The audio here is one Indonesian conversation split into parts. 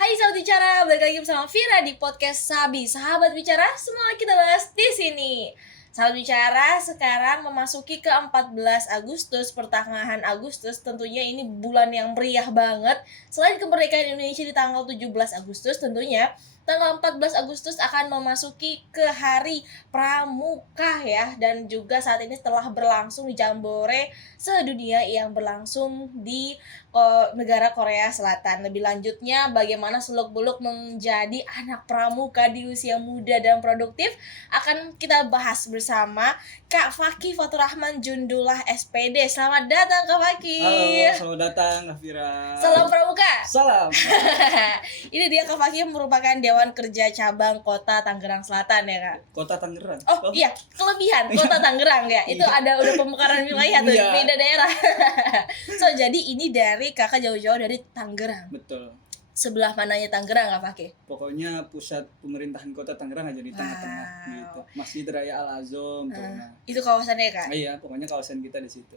Hai sahabat bicara, balik lagi bersama Vira di podcast Sabi. Sahabat bicara, semua kita bahas di sini. Sahabat bicara, sekarang memasuki ke 14 Agustus, pertengahan Agustus. Tentunya ini bulan yang meriah banget. Selain kemerdekaan Indonesia di tanggal 17 Agustus, tentunya tanggal 14 Agustus akan memasuki ke Hari Pramuka ya. Dan juga saat ini telah berlangsung di Jambore sedunia yang berlangsung di negara Korea Selatan. Lebih lanjutnya, bagaimana seluk-beluk menjadi anak pramuka di usia muda dan produktif akan kita bahas bersama Kak Fakih Fatur Rahman Jundullah SPD. Selamat datang Kak Fakih. Halo, selamat datang Nafira. Salam pramuka. Salam. Ini dia Kak Fakih merupakan Dewan Kerja Cabang Kota Tangerang Selatan ya Kak. Kota Tangerang. Oh iya, kelebihan Kota Tangerang ya. Itu ada udah pemekaran wilayah tuh, Iya. beda daerah. So jadi ini dari kakak jauh-jauh dari Tangerang. Betul. Sebelah mananya Tangerang Kak Fakih? Pokoknya pusat pemerintahan Kota Tangerang aja di tengah-tengah Wow. gitu. Masjid Raya Al Azom tuh. Nah. Itu kawasannya Kak. Iya, pokoknya kawasan kita di situ.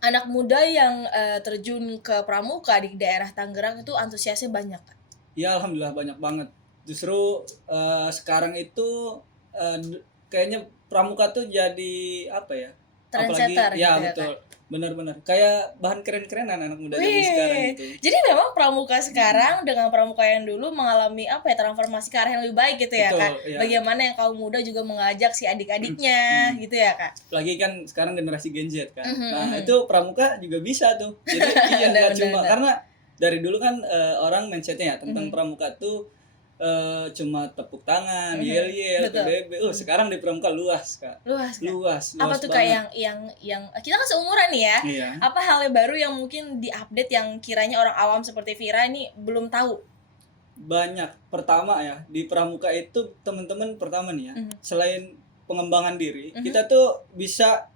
Anak muda yang terjun ke pramuka di daerah Tangerang itu antusiasnya banyak Kak. Ya alhamdulillah banyak banget. Justru sekarang itu kayaknya pramuka tuh jadi apa ya? Trendsetter ya gitu ya, betul. Benar-benar kayak bahan keren-kerenan anak muda zaman Wih. sekarang itu. Jadi memang pramuka sekarang dengan pramuka yang dulu mengalami apa ya, transformasi ke arah yang lebih baik gitu ya Betul, Kak. iya. Bagaimana yang kaum muda juga mengajak si adik-adiknya gitu ya Kak. Lagi kan sekarang generasi Gen Z kan. Mhm, Nah, mhm. itu pramuka juga bisa tuh. Jadi iya Benar, nggak cuma benar. karena dari dulu kan orang mindsetnya ya tentang Mhm. pramuka tuh cuma tepuk tangan, Mhm, yel-yel, betul. TBB. Sekarang di pramuka luas, Kak. Luas Kak. Luas Apa tuh Kak banget. yang kita kan seumuran nih ya. Iya. Apa hal yang baru yang mungkin diupdate yang kiranya orang awam seperti Vira ini belum tahu? Banyak. Pertama ya, di pramuka itu teman-teman pertama nih ya, Mhm. selain pengembangan diri, Mhm. kita tuh bisa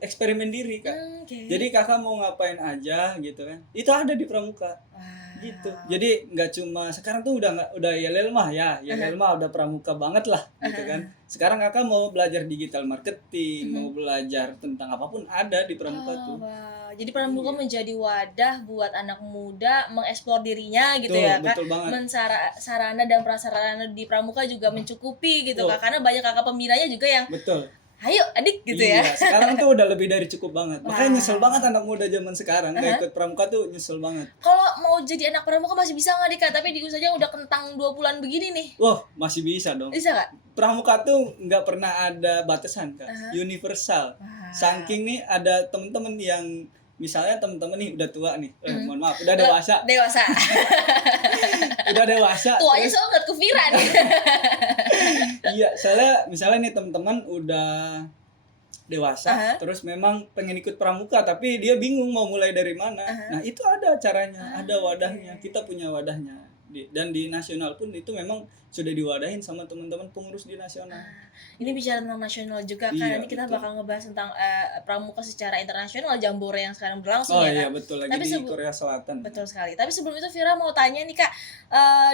eksperimen diri, Kak. Oke. Jadi kakak mau ngapain aja gitu kan, itu ada di pramuka. Wow. Gitu. Jadi nggak cuma sekarang tuh udah yelel mah ya, yelel mah udah pramuka banget lah gitu kan. Sekarang kakak mau belajar digital marketing, mau belajar tentang apapun ada di pramuka tuh. Wow. Jadi pramuka Iya. menjadi wadah buat anak muda mengeksplor dirinya gitu Tuh, ya Kak. betul banget. Sarana dan prasarana di pramuka juga mencukupi gitu Tuh. Kak. Karena banyak kakak pembinanya juga yang Betul. ayo adik gitu Iya, ya. sekarang tuh udah lebih dari cukup banget. Makanya Wah. nyesel banget anak muda zaman sekarang nggak ikut pramuka tuh nyesel banget. Kalau mau jadi anak pramuka masih bisa nggak nih Kak? Tapi di saja udah kentang 2 bulan begini nih. Wah, masih bisa dong. Bisa Kak? Pramuka tuh nggak pernah ada batasan, Kak. Universal. Wah. Saking nih ada temen-temen yang misalnya temen-temen nih udah tua nih, mohon maaf, udah dewasa, Dewasa. udah dewasa. Tuanya terus- soalnya nggak ke Vira nih. Iya, misalnya nih teman-teman udah dewasa, terus memang pengen ikut pramuka, tapi dia bingung mau mulai dari mana. Nah itu ada caranya, ada wadahnya. Kita punya wadahnya. Dan di nasional pun itu memang sudah diwadahin sama teman-teman pengurus di nasional. Ini bicara tentang nasional juga kan. Iya, Nanti kita betul. bakal ngebahas tentang pramuka secara internasional, Jambore yang sekarang berlangsung Oh ya iya kan. betul, lagi Tapi di Korea Selatan. Betul sekali. Tapi sebelum itu Vira mau tanya nih Kak,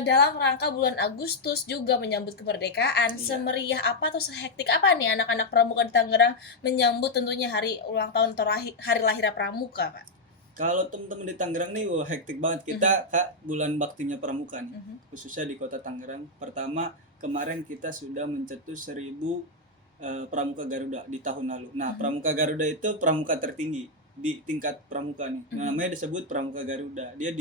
dalam rangka bulan Agustus juga menyambut kemerdekaan, Iya. semeriah apa atau sehektik apa nih anak-anak pramuka di Tangerang menyambut tentunya hari ulang tahun atau hari lahir pramuka, Kak? Kalau teman-teman di Tangerang nih, wah hektik banget. Kita Kak bulan baktinya pramuka nih, khususnya di kota Tangerang. Pertama kemarin kita sudah mencetus 1000 pramuka Garuda di tahun lalu. Nah pramuka Garuda itu pramuka tertinggi di tingkat pramuka nih. Namanya disebut pramuka Garuda. Dia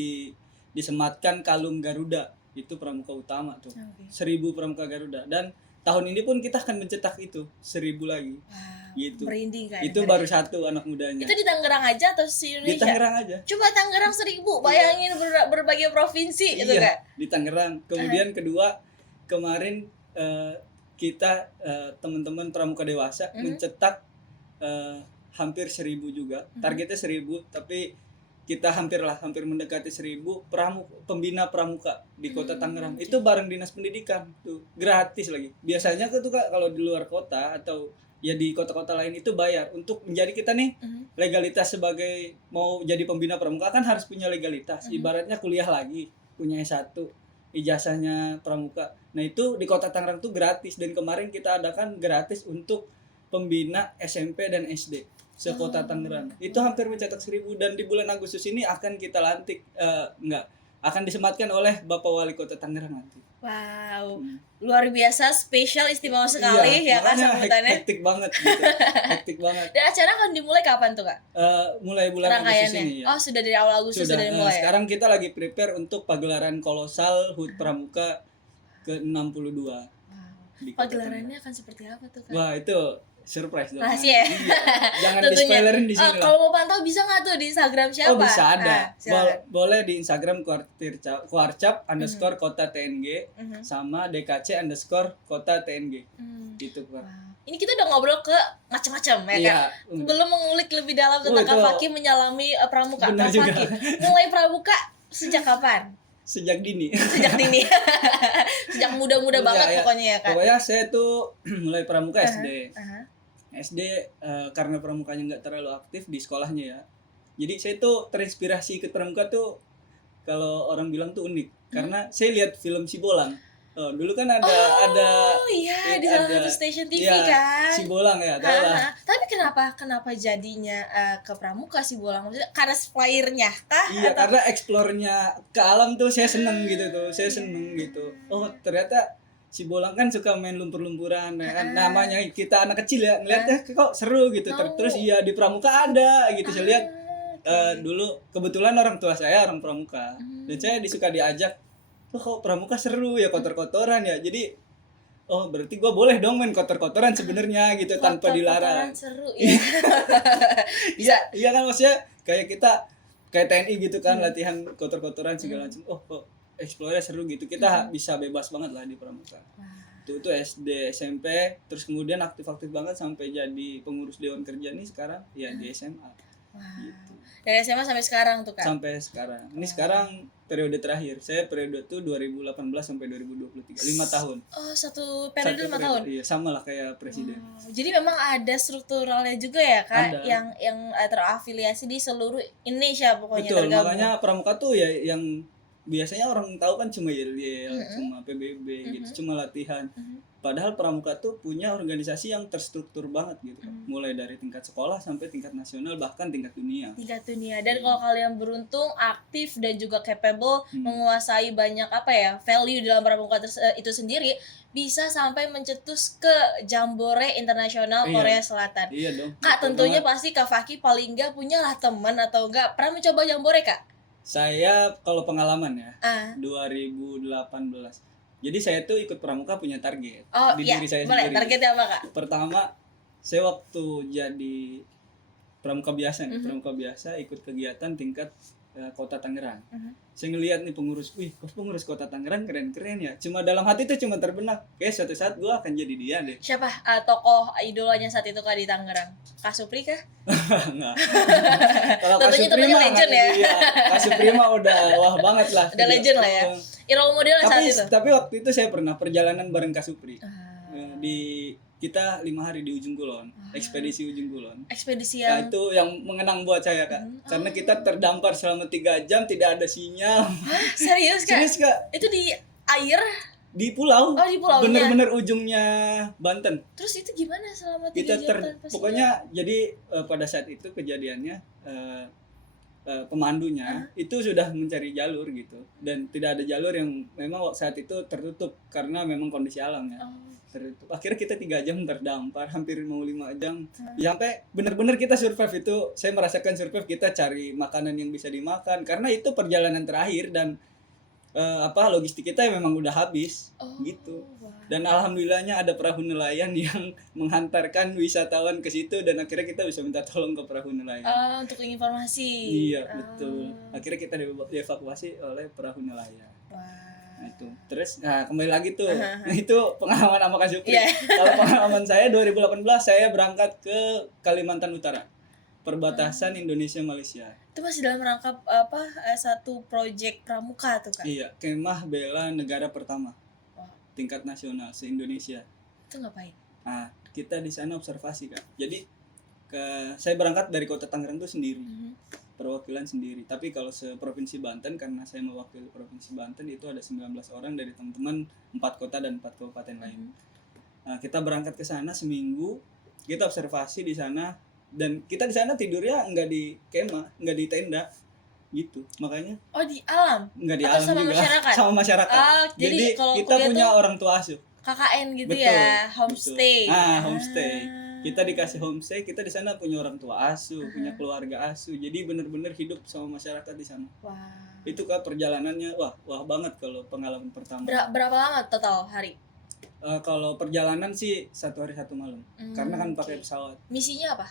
disematkan kalung Garuda, itu pramuka utama tuh. 1000 pramuka Garuda. Dan tahun ini pun kita akan mencetak itu 1000 lagi. Wow, Gitu. merinding kan. Itu baru satu anak mudanya. Itu di Tangerang aja atau se Di Indonesia? Tangerang aja. Coba Tangerang 1000, bayangin berbagai provinsi gitu Iya, Kak. di Tangerang. Kemudian kedua, kemarin kita teman-teman pramuka dewasa mencetak hampir 1000 juga. Targetnya 1000, tapi kita hampir mendekati 1000 pembina pramuka di kota Tangerang. Itu bareng dinas pendidikan tuh, gratis lagi. Biasanya tuh Kak, kalau di luar kota atau ya di kota-kota lain itu bayar. Untuk menjadi kita nih legalitas sebagai mau jadi pembina pramuka kan harus punya legalitas. Ibaratnya kuliah lagi, punya S1, ijazahnya pramuka. Nah itu di kota Tangerang tuh gratis, dan kemarin kita adakan gratis untuk pembina SMP dan SD sekota Tangerang. Itu hampir mencetak 1000, dan di bulan Agustus ini akan kita lantik akan disematkan oleh Bapak Wali Kota Tangerang nanti. Wow, luar biasa, spesial, istimewa sekali ya Kak makanya sambutannya. hektik banget gitu. Hektik banget. Dan acara akan dimulai kapan tuh Kak? Mulai bulan Agustus Rangkaiannya. ini ya. Oh, sudah dari awal Agustus sudah dimulai ya? Sekarang kita lagi prepare untuk pagelaran kolosal HUT Pramuka ke-62. Wow. di Kota Pagelarannya akan seperti apa tuh Kak? Tangerang. Wah, itu surprise dong. Rahasia ya? Iya. Jangan Tentunya. di-spoilerin di sini lah. Kalau mau pantau bisa nggak tuh di Instagram siapa? Oh, bisa ada. Silakan. Boleh di Instagram Kuarcap underscore kota TNG Mhm. sama DKC underscore kota TNG. Gitu, Kak. Wow. Ini kita udah ngobrol ke macam-macam ya Iya. Kak. Belum mengulik lebih dalam tentang itu Kak Faki menyalami pramuka. benar Kak juga. Faki mulai pramuka sejak kapan? Sejak dini. Sejak dini. Sejak muda-muda Iya, banget iya. pokoknya ya Kak. Pokoknya saya tuh mulai pramuka SD. Aha. SD karena pramukanya nggak terlalu aktif di sekolahnya ya. Jadi saya tuh terinspirasi ikut pramuka tuh kalau orang bilang tuh unik karena saya lihat film Sibolang. Dulu kan ada Oh iya, di salah satu stasiun TV iya, kan. Sibolang ya, tahu lah. Tapi kenapa jadinya ke pramuka sih bolang? Maksudnya karena flyernya kah? Iya, karena eksplornya ke alam tuh saya seneng gitu tuh. Saya seneng gitu. Oh, ternyata si Bolang kan suka main lumpur-lumpuran ya kan. Namanya kita anak kecil ya, ngeliatnya kok seru gitu. Terus iya di pramuka ada gitu. Saya lihat dulu kebetulan orang tua saya orang pramuka. Dan saya disuka diajak, "Oh, kok pramuka seru ya, kotor-kotoran ya." Jadi oh, berarti gue boleh dong main kotor-kotoran sebenarnya gitu tanpa dilarang. Seru ya. Iya kan, maksudnya kayak kita kayak TNI gitu kan, latihan kotor-kotoran segala macam. Oh, kok explore seru gitu. Kita bisa bebas banget lah di pramuka. Itu SD, SMP, terus kemudian aktif-aktif banget sampai jadi pengurus dewan kerja nih sekarang ya di SMA. Gitu. Dari SMA sampai sekarang tuh Kak. Sampai sekarang. Ini sekarang periode terakhir. Saya periode tuh 2018 sampai 2023. 5 tahun. Oh, satu periode 5 tahun. Iya, sama lah kayak presiden. Jadi memang ada strukturalnya juga ya Kak, Ada. yang terafiliasi di seluruh Indonesia pokoknya. Betul, tergabung. makanya pramuka tuh ya yang biasanya orang tahu kan cuma YL, cuma PBB gitu, cuma latihan. Padahal pramuka tuh punya organisasi yang terstruktur banget gitu. Mulai dari tingkat sekolah sampai tingkat nasional bahkan tingkat dunia. Tingkat dunia. Dan kalau kalian beruntung, aktif dan juga capable menguasai banyak value dalam pramuka itu sendiri, bisa sampai mencetus ke Jambore Internasional Iya. Korea Selatan. Iya dong. Kak, betul tentunya banget. pasti Kak Faki paling nggak punya lah teman atau enggak pernah mencoba Jambore Kak? Saya kalau pengalaman ya, Ah. 2018. Jadi saya tuh ikut pramuka punya target Oh di iya, diri saya boleh. sendiri. Targetnya apa Kak? Pertama, saya waktu jadi pramuka biasa nih, pramuka biasa ikut kegiatan tingkat kota Tangerang. Saya ngelihat nih pengurus, wih, kok pengurus kota Tangerang keren-keren ya. Cuma dalam hati tuh cuma terbenak, kayak suatu saat gue akan jadi dia deh. Siapa tokoh idolanya saat itu Kak di Tangerang? Kak Supri kah? Enggak. Kalau Tentunya Kasupri mah legend ya. Iya, Kasupri mah udah wah banget lah. Udah legend lah ya. Role model saat itu. Tapi waktu itu saya pernah perjalanan bareng Kasupri. Di kita 5 hari di Ujung Kulon, ekspedisi Ujung Kulon. Ekspedisi Nah, yang itu yang mengenang buat saya Kak, karena kita terdampar selama 3 jam, tidak ada sinyal. serius Kak? Serius Kak, Itu di air? di pulau. Oh, di pulaunya. Bener-bener ujungnya Banten. Terus itu gimana selama 3 Kita jam tanpa sinyal? pokoknya jadi pada saat itu kejadiannya pemandunya itu sudah mencari jalur gitu, dan tidak ada jalur yang memang saat itu tertutup karena memang kondisi alamnya. Tertutup. Akhirnya kita 3 jam terdampar, hampir mau 5 jam. Ya, sampai benar-benar kita survive itu. Saya merasakan survive, kita cari makanan yang bisa dimakan karena itu perjalanan terakhir dan logistik kita memang udah habis gitu. Wow. Dan alhamdulillahnya ada perahu nelayan yang menghantarkan wisatawan ke situ dan akhirnya kita bisa minta tolong ke perahu nelayan. Untuk informasi. Iya, betul. Akhirnya kita dievakuasi oleh perahu nelayan. Wah. Nah, itu. Terus kembali lagi tuh. Itu pengalaman sama Kak Supri. Yeah. Kalau pengalaman saya 2018 saya berangkat ke Kalimantan Utara. Perbatasan Indonesia Malaysia. Itu masih dalam rangka satu proyek pramuka tuh Kak? Iya, kemah bela negara pertama. Tingkat nasional se-Indonesia. Itu ngapain? Nah, kita di sana observasi Kak. Jadi saya berangkat dari kota Tangerang tuh sendiri. Perwakilan sendiri. Tapi kalau se-Provinsi Banten, karena saya mewakili Provinsi Banten, itu ada 19 orang dari teman-teman 4 kota dan 4 kabupaten lain. Nah, kita berangkat ke sana seminggu, kita observasi di sana, dan kita di sana tidurnya nggak di kemah, nggak di tenda. gitu. Makanya Oh, di alam nggak di atau alam sama juga masyarakat? sama masyarakat. Jadi kalau kita kuliah punya tuh orang tua asuh. KKN gitu Betul, ya, betul. homestay. Homestay. Kita dikasih homestay, kita di sana punya orang tua asuh, punya keluarga asuh. Jadi benar-benar hidup sama masyarakat di sana. Wah. Itu Kak perjalanannya wah banget kalau pengalaman pertama. Berapa lama total hari? Kalau perjalanan sih 1 hari 1 malam. Karena kan pakai pesawat. Misinya apa?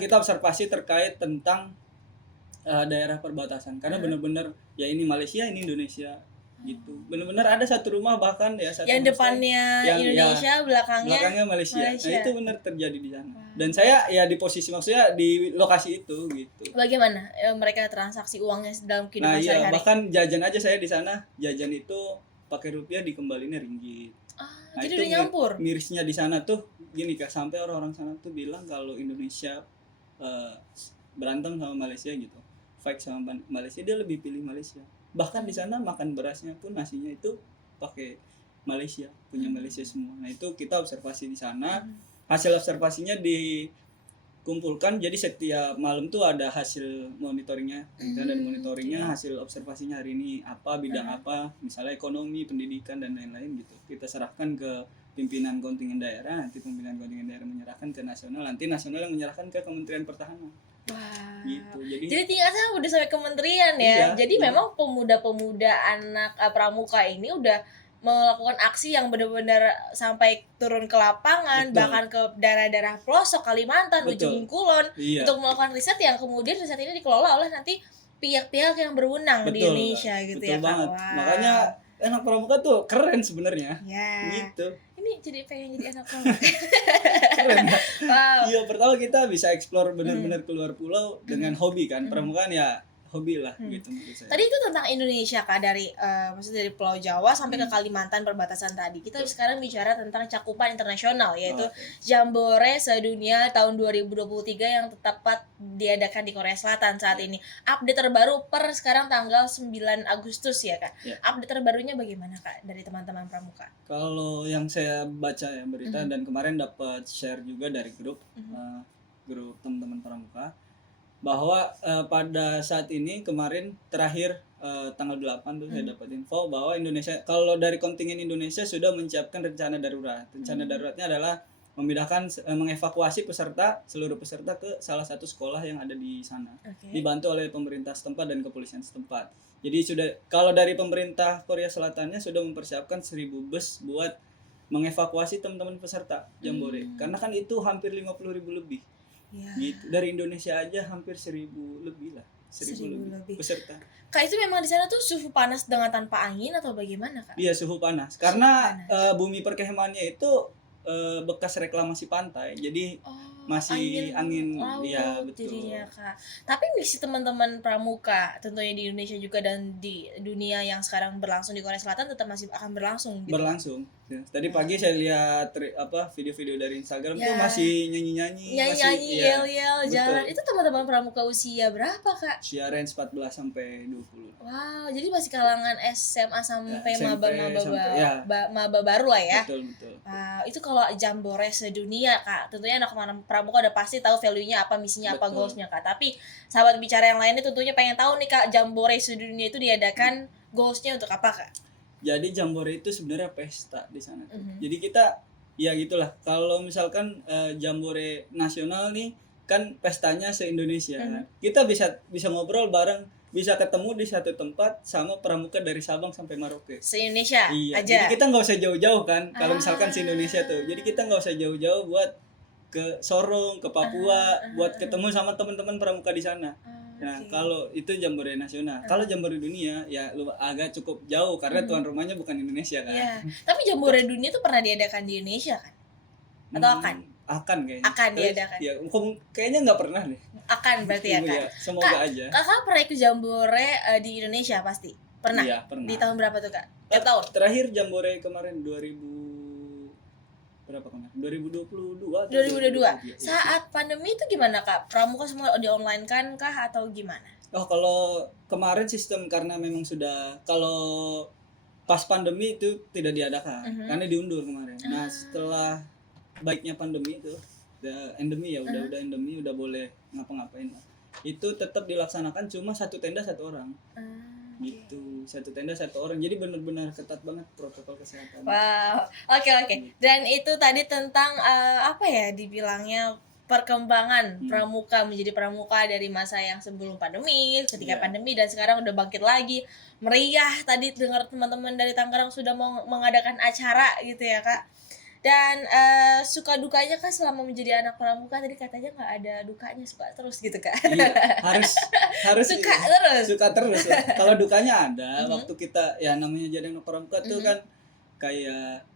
Kita observasi terkait tentang daerah perbatasan. Karena benar-benar ya ini Malaysia, ini Indonesia gitu. Benar-benar ada satu rumah bahkan ya satu yang homestay depannya yang Indonesia, belakangnya Malaysia. Malaysia. Nah, itu benar terjadi di sana. Dan saya ya di posisi maksudnya di lokasi itu gitu. Bagaimana mereka transaksi uangnya dalam kehidupan sehari-hari? Bahkan jajan aja saya di sana, jajan itu pakai rupiah dikembalinya ringgit. Jadi udah nyampur. Mirisnya di sana tuh gini Kak, sampai orang-orang sana tuh bilang kalau Indonesia berantem sama Malaysia gitu. Fight sama Malaysia, dia lebih pilih Malaysia. Bahkan di sana makan berasnya pun nasinya itu pakai Malaysia, punya Malaysia semua. Nah, itu kita observasi di sana. Hasil observasinya dikumpulkan, jadi setiap malam tuh ada hasil monitoringnya. Kita ada monitoringnya, hasil observasinya hari ini apa, bidang apa, misalnya ekonomi, pendidikan dan lain-lain gitu. Kita serahkan ke pimpinan kontingen daerah, nanti pimpinan kontingen daerah menyerahkan ke nasional, nanti nasional yang menyerahkan ke Kementerian Pertahanan. Wah. Gitu. Jadi tingkatnya udah sampai kementerian ya. Jadi memang pemuda-pemuda anak pramuka ini udah melakukan aksi yang benar-benar sampai turun ke lapangan, bahkan ke daerah-daerah pelosok Kalimantan, ujung kulon, untuk melakukan riset yang kemudian riset ini dikelola oleh nanti pihak-pihak yang berwenang di Indonesia gitu ya, banget. Makanya anak pramuka tuh keren sebenarnya. Gitu. Ini jadi pengen jadi anak pramuka. Keren. Iya, pertama kita bisa explore benar-benar keluar pulau dengan hobi kan. Pramukaan ya hobi lah gitu menurut saya. Tadi itu tentang Indonesia Kak, dari maksudnya dari Pulau Jawa sampai ke Kalimantan perbatasan tadi. Kita sekarang bicara tentang cakupan internasional, yaitu Jambore Sedunia tahun 2023 yang tepat diadakan di Korea Selatan saat ini. Update terbaru per sekarang tanggal 9 Agustus ya Kak. Update terbarunya bagaimana Kak dari teman-teman pramuka? Kalau yang saya baca ya berita dan kemarin dapat share juga dari grup teman-teman pramuka, bahwa pada saat ini kemarin terakhir tanggal 8 tuh saya dapat info bahwa Indonesia, kalau dari kontingen Indonesia sudah menyiapkan rencana darurat. Rencana daruratnya adalah memindahkan mengevakuasi seluruh peserta ke salah satu sekolah yang ada di sana. Dibantu oleh pemerintah setempat dan kepolisian setempat. Jadi sudah, kalau dari pemerintah Korea Selatannya sudah mempersiapkan 1.000 bus buat mengevakuasi teman-teman peserta Jambore. Karena kan itu hampir 50.000 lebih. Gitu. Dari Indonesia aja hampir 1.000 lebih lah. 1.000 lebih peserta. Kak, itu memang di sana tuh suhu panas dengan tanpa angin atau bagaimana Kak? Iya, suhu panas. Karena bumi perkemahannya itu bekas reklamasi pantai. Jadi masih angin laut, ya betul. Jadinya Kak. Tapi misi teman-teman pramuka tentunya di Indonesia juga dan di dunia yang sekarang berlangsung di Korea Selatan tetap masih akan berlangsung gitu. Berlangsung. Ya. Tadi pagi saya lihat video-video dari Instagram tuh masih nyanyi-nyanyi, yel-yel, jalan. Itu teman-teman pramuka usia berapa Kak? Usia range 14 sampai 20. Wow, jadi masih kalangan SMA sampai maba baru lah ya. Betul. Wow, itu kalau Jambore Sedunia Kak, tentunya anak-anak pramuka udah pasti tahu value-nya apa, misinya apa, goals-nya Kak. Tapi sahabat bicara yang lainnya tentunya pengen tahu nih Kak, Jambore Sedunia itu diadakan goals-nya untuk apa Kak? Jadi Jambore itu sebenarnya pesta di sana. Jadi kita ya gitulah. Kalau misalkan Jambore nasional nih kan pestanya se-Indonesia. Kita bisa ngobrol bareng, bisa ketemu di satu tempat sama pramuka dari Sabang sampai Merauke. Se-Indonesia aja. Jadi kita nggak usah jauh-jauh kan. Kalau misalkan se-Indonesia tuh. Jadi kita nggak usah jauh-jauh buat ke Sorong, ke Papua, buat ketemu sama teman-teman pramuka di sana. Nah, kalau itu Jambore nasional. Kalau Jambore dunia ya agak cukup jauh karena tuan rumahnya bukan Indonesia kan. Iya. Tapi Jambore dunia itu pernah diadakan di Indonesia kan? Atau akan? Akan kayaknya. Akan diadakan. Ya, kayaknya nggak pernah deh. Akan berarti ya Kak. Ya, semoga aja. Kakak pernah ikut Jambore di Indonesia pasti? Pernah? Iya, pernah. Di tahun berapa tuh Kak? Tiap tahun? Terakhir Jambore kemarin 2022 Saat pandemi itu gimana Kak? Pramuka semua di online kan kah atau gimana? Kalau kemarin sistem karena memang sudah, kalau pas pandemi itu tidak diadakan karena diundur kemarin. Nah, setelah baiknya pandemi itu udah endemi ya, udah endemi, udah boleh ngapa-ngapain lah. itu tetap dilaksanakan, cuma satu tenda satu orang. Gitu, satu tenda satu orang, jadi benar-benar ketat banget protokol kesehatan. Wow, oke. Dan itu tadi tentang apa ya dibilangnya perkembangan pramuka menjadi pramuka dari masa yang sebelum pandemi, ketika pandemi dan sekarang udah bangkit lagi meriah. Tadi dengar teman-teman dari Tangerang sudah mau mengadakan acara gitu ya Kak. Dan suka dukanya kan selama menjadi anak pramuka tadi katanya nggak ada dukanya, suka terus gitu Kak. Iya, harus suka iya. terus. Suka terus ya. Kalau dukanya ada, waktu kita ya namanya jadi anak pramuka tuh kan kayak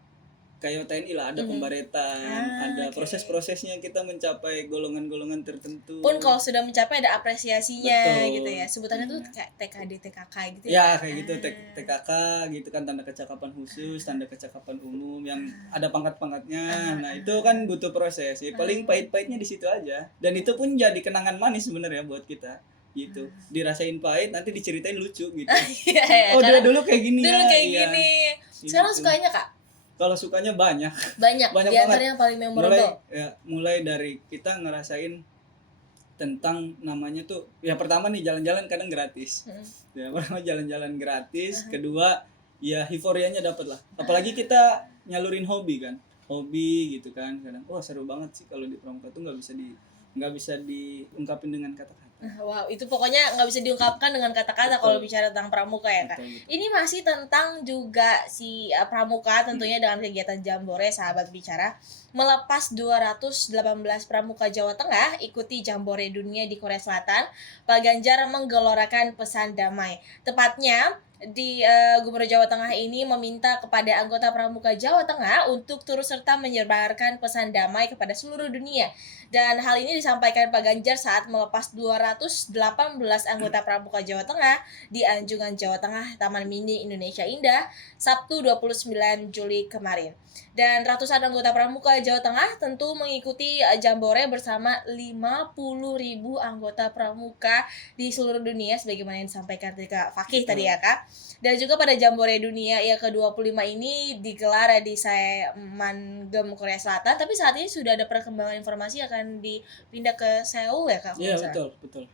TNI lah, ada pembaretan, ada proses-prosesnya kita mencapai golongan-golongan tertentu. Pun kalau sudah mencapai ada apresiasinya. Betul. gitu ya. Sebutannya tuh kayak TKD, TKK gitu ya. Ya kayak gitu, TKK gitu kan, tanda kecakapan khusus, tanda kecakapan umum yang ada pangkat-pangkatnya. Nah, itu kan butuh proses. Ya, paling pahit-pahitnya di situ aja. Dan itu pun jadi kenangan manis sebenarnya buat kita. Gitu. Dirasain pahit, nanti diceritain lucu gitu. Oh, dulu kayak gini dulu ya. kayak gini. Sekarang gitu. sukanya Kak? Kalau sukanya banyak Di antaranya yang paling memorable. Mulai dari kita ngerasain tentang namanya tuh, ya pertama nih jalan-jalan kadang gratis. Ya pertama jalan-jalan gratis, kedua ya euforianya dapat lah. Apalagi kita nyalurin hobi gitu kan, kadang seru banget sih kalau di pramuka tuh nggak bisa diungkapin dengan kata-kata. Wow, itu pokoknya nggak bisa diungkapkan dengan kata-kata kalau bicara tentang pramuka ya Kak. Betul. Ini masih tentang juga si pramuka tentunya dengan kegiatan Jambore Sahabat Bicara. Melepas 218 pramuka Jawa Tengah ikuti Jambore Dunia di Korea Selatan, Pak Ganjar menggelorakan pesan damai. Tepatnya di Gubernur Jawa Tengah ini meminta kepada anggota pramuka Jawa Tengah untuk turut serta menyebarkan pesan damai kepada seluruh dunia. Dan hal ini disampaikan Pak Ganjar saat melepas 218 anggota pramuka Jawa Tengah di Anjungan Jawa Tengah, Taman Mini Indonesia Indah, Sabtu 29 Juli kemarin. Dan ratusan anggota pramuka Jawa Tengah tentu mengikuti Jambore bersama 50.000 anggota pramuka di seluruh dunia sebagaimana yang disampaikan Kak Fakih tadi ya Kak. Dan juga pada Jambore Dunia yang ke-25 ini digelar di Saemanggeum, Korea Selatan, tapi saat ini sudah ada perkembangan informasi akan dipindah ke Seoul ya Kak? Iya, betul.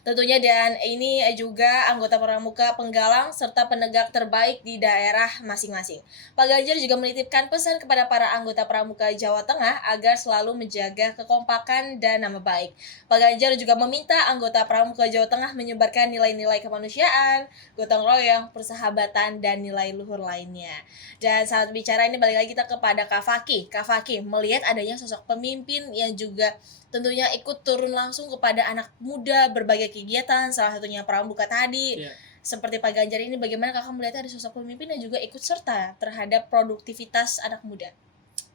Tentunya, dan ini juga anggota pramuka penggalang serta penegak terbaik di daerah masing-masing. Pak Ganjar juga menitipkan pesan kepada para anggota pramuka Jawa Tengah agar selalu menjaga kekompakan dan nama baik. Pak Ganjar juga meminta anggota pramuka Jawa Tengah menyebarkan nilai-nilai kemanusiaan, gotong royong, persahabatan, dan nilai luhur lainnya. Dan saat bicara ini balik lagi kita kepada Kak Fakih. Kak Fakih melihat adanya sosok pemimpin yang juga tentunya ikut turun langsung kepada anak muda berbagai kegiatan, salah satunya pramuka tadi. Seperti Pak Ganjar ini, bagaimana Kakak melihat ada sosok pemimpin yang juga ikut serta terhadap produktivitas anak muda?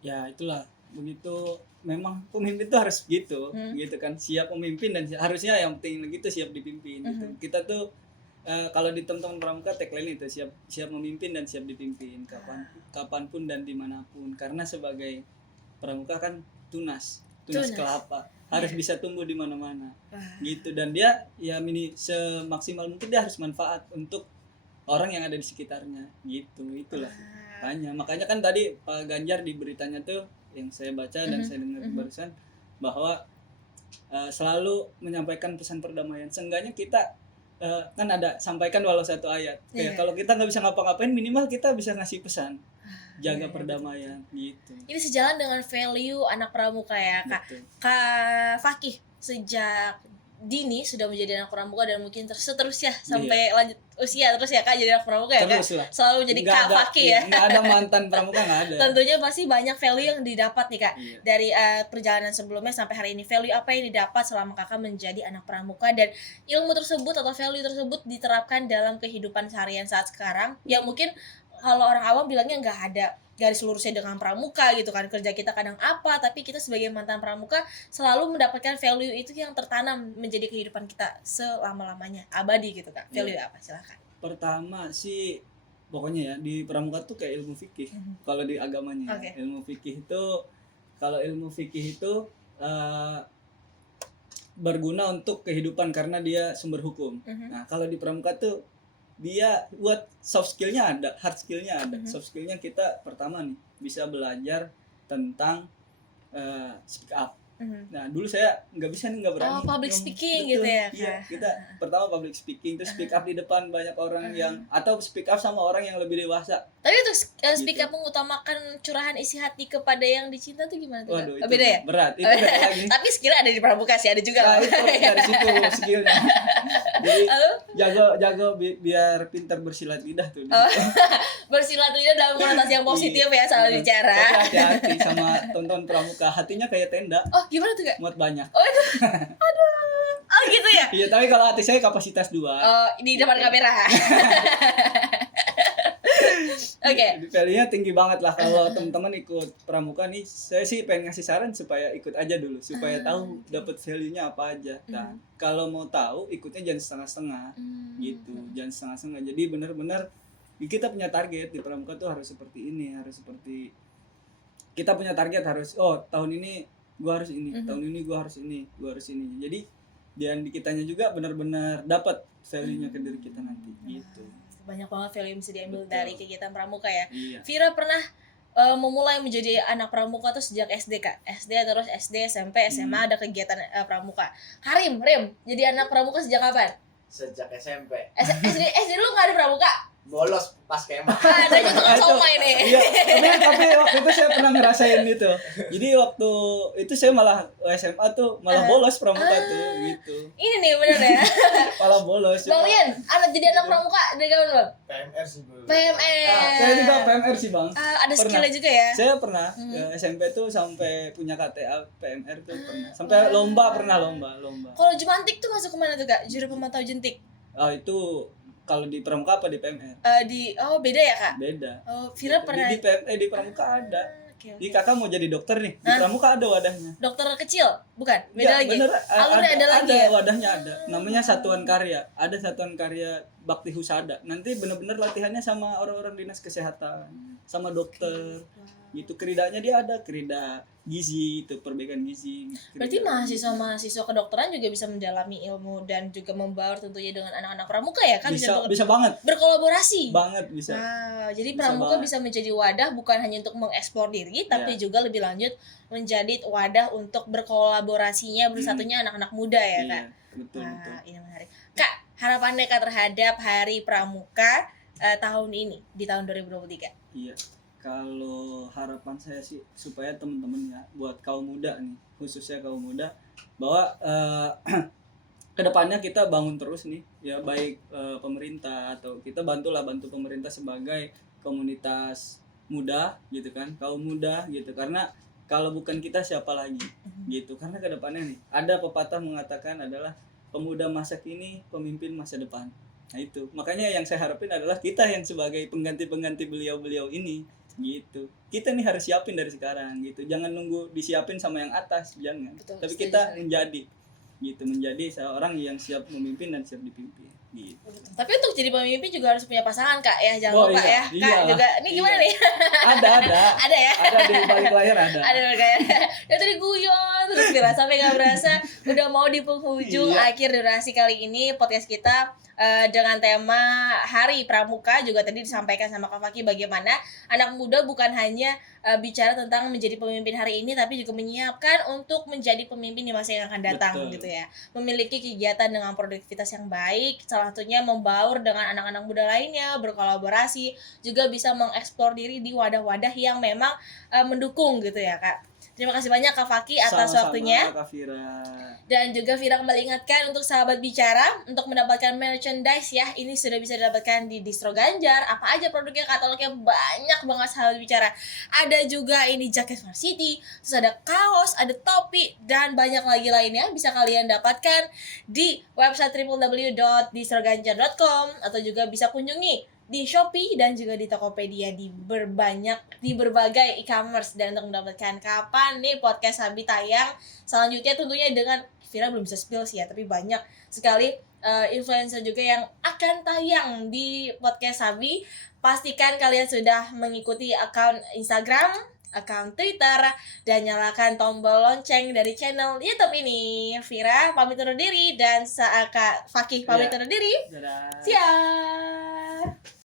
Ya itulah, begitu memang pemimpin itu harus gitu kan, siap memimpin dan harusnya yang penting lagi itu siap dipimpin gitu. Kita tuh kalau di teman-teman pramuka tagline itu siap memimpin dan siap dipimpin kapanpun dan dimanapun, karena sebagai pramuka kan tunas kelapa harus bisa tumbuh di mana-mana gitu. Dan dia ya semaksimal mungkin dia harus manfaat untuk orang yang ada di sekitarnya gitu. Itulah makanya kan tadi Pak Ganjar di beritanya tuh yang saya baca dan saya dengar barusan bahwa selalu menyampaikan pesan perdamaian. Seenggaknya kita kan ada sampaikan walau satu ayat. Kalau kita nggak bisa ngapa-ngapain, minimal kita bisa ngasih pesan jaga perdamaian gitu. Ini sejalan dengan value anak pramuka ya Kak. Kak Fakih sejak dini sudah menjadi anak pramuka dan mungkin seterusnya sampai lanjut usia terus ya Kak jadi anak pramuka ya Kak. Selalu menjadi Kak Fakih ya. Nggak ada mantan pramuka, nggak ada. Tentunya pasti banyak value yang didapat nih Kak dari perjalanan sebelumnya sampai hari ini. Value apa yang didapat selama Kakak menjadi anak pramuka, dan ilmu tersebut atau value tersebut diterapkan dalam kehidupan seharian saat sekarang yang mungkin kalau orang awam bilangnya nggak ada garis lurusnya dengan pramuka gitu kan, kerja kita kadang apa, tapi kita sebagai mantan pramuka selalu mendapatkan value itu yang tertanam menjadi kehidupan kita selama-lamanya, abadi gitu Kak. Value apa? Silakan. Pertama sih pokoknya ya di pramuka tuh kayak ilmu fikih. Kalau di agamanya ilmu fikih itu berguna untuk kehidupan karena dia sumber hukum. Nah kalau di pramuka tuh dia buat soft skillnya ada, hard skillnya ada. Soft skillnya kita pertama nih bisa belajar tentang speak up, Nah dulu saya nggak bisa nih, nggak berani. public speaking Betul, gitu ya, iya Kak? kita pertama public speaking, terus speak up di depan banyak orang yang, atau speak up sama orang yang lebih dewasa. Tapi untuk speak Gitu. up mengutamakan curahan isi hati kepada yang dicinta tuh gimana tuh, Kak? Waduh itu Beda ya? berat, itu beda lagi. Tapi skill ada di pramuka sih, ada juga Nah loh. itu dari situ skillnya. Jadi jago biar pintar bersilat lidah tuh. Bersilat lidah dalam konotasi yang positif ya soal Tapi bicara. hati-hati sama tonton pramuka, hatinya kayak tenda, Oh, gimana tuh, Kak? muat banyak. Oh, oh gitu ya? Iya, tapi kalau hati saya kapasitas 2. Oh, di depan kamera. Oke. Value-nya tinggi banget lah kalau teman-teman ikut pramuka nih. Saya sih pengen ngasih saran supaya ikut aja dulu, supaya tahu dapat value-nya apa aja. Nah, kalau mau tahu ikutnya jangan setengah-setengah gitu. Jangan setengah-setengah. Jadi benar-benar kita punya target di pramuka tuh harus seperti ini, harus seperti kita punya target harus tahun ini gua harus ini, tahun ini gua harus ini, gua harus ini. Jadi dan di kitanya juga benar-benar dapat value-nya ke diri kita nanti gitu. Banyak banget value yang bisa diambil Betul. dari kegiatan pramuka ya. Iya. Vira pernah memulai menjadi anak pramuka tuh sejak SD, Kak. SD, terus SD, SMP, SMA ada kegiatan pramuka. Rim, jadi anak pramuka sejak kapan? Sejak SMP. SD lu nggak ada pramuka? Bolos pas kemah. Adanya tukang somai nih. Iya, tapi waktu itu saya pernah ngerasain itu. Jadi waktu itu saya malah SMA tuh malah bolos pramuka tuh gitu. Ini nih bener ya. Malah bolos. Bang Rian, jadi anak pramuka dari kapan, Bang? PMR sih dulu. PMR. Saya juga PMR sih, Bang. Ada Pernah. skillnya juga ya. Saya pernah SMP tuh sampai punya KTA PMR tuh pernah. Sampai lomba. Kalau Jumantik tuh masuk kemana tuh, Kak? Juru pemantau jentik. Itu kalau di pramuka apa di PMR? Beda ya, Kak? Beda. Vira pernah Di pramuka ada. Oke. Di kakak mau jadi dokter nih, di pramuka ada wadahnya. Dokter kecil, bukan? Beda lagi. Bener, Alurnya ada lagi ya? Wadahnya ada. Namanya Satuan Karya. Ada Satuan Karya Bakti Husada. Nanti bener-bener latihannya sama orang-orang dinas kesehatan, sama dokter. Gitu keridanya dia ada, kerida gizi, itu perbaikan gizi. Berarti mahasiswa kedokteran juga bisa mendalami ilmu dan juga membaur tentunya dengan anak-anak pramuka ya, kan? Bisa banget. Berkolaborasi. Banget bisa. Wow, jadi Bisa pramuka banget. bisa menjadi wadah bukan hanya untuk mengeksplor diri, tapi juga lebih lanjut menjadi wadah untuk berkolaborasinya bersatunya anak-anak muda ya, Kak. Betul. Ini menarik. Kak, harapannya Kak terhadap Hari Pramuka tahun ini di tahun 2023? Iya. Kalau harapan saya sih supaya teman-teman ya, buat kaum muda nih, khususnya kaum muda, bahwa kedepannya kita bangun terus nih, ya baik pemerintah atau kita bantu pemerintah sebagai komunitas muda gitu kan, kaum muda gitu, karena kalau bukan kita siapa lagi gitu, karena kedepannya nih ada pepatah mengatakan adalah pemuda masa kini pemimpin masa depan. Nah itu makanya yang saya harapin adalah kita yang sebagai pengganti beliau ini gitu, kita nih harus siapin dari sekarang gitu, jangan nunggu disiapin sama yang atas, jangan. Betul, tapi setuju kita sekali. menjadi seorang yang siap memimpin dan siap dipimpin gitu. Tapi untuk jadi pemimpin juga harus punya pasangan, Kak, ya, jangan lupa iya, ya. Kak juga ini gimana nih? ada Ada ya? ada di balik layar ada. Ada kayak dari tadi guyon terus Vira sampai nggak berasa udah mau di penghujung akhir durasi kali ini podcast kita dengan tema Hari Pramuka. Juga tadi disampaikan sama Kak Faki bagaimana anak muda bukan hanya bicara tentang menjadi pemimpin hari ini, tapi juga menyiapkan untuk menjadi pemimpin di masa yang akan datang. Betul. Gitu ya, memiliki kegiatan dengan produktivitas yang baik, salah satunya membaur dengan anak-anak muda lainnya, berkolaborasi, juga bisa mengeksplor diri di wadah-wadah yang memang mendukung gitu ya, Kak. Terima kasih banyak Kak Faki atas waktunya. Kak Vira. Dan juga Vira kembali ingatkan untuk sahabat bicara, untuk mendapatkan merchandise ya, ini sudah bisa didapatkan di Distro Ganjar. Apa aja produknya, katalognya banyak banget sahabat bicara. Ada juga ini jaket varsity, terus ada kaos, ada topi, dan banyak lagi lainnya bisa kalian dapatkan di website www.distroganjar.com atau juga bisa kunjungi di Shopee dan juga di Tokopedia di berbagai e-commerce. Dan untuk mendapatkan kapan nih podcast Sabi tayang selanjutnya, tentunya dengan Vira belum bisa spill sih ya, tapi banyak sekali influencer juga yang akan tayang di podcast Sabi. Pastikan kalian sudah mengikuti akun Instagram, akun Twitter, dan nyalakan tombol lonceng dari channel YouTube ini. Vira pamit undur diri dan Kak Fakih pamit undur diri. Dadah. Siap.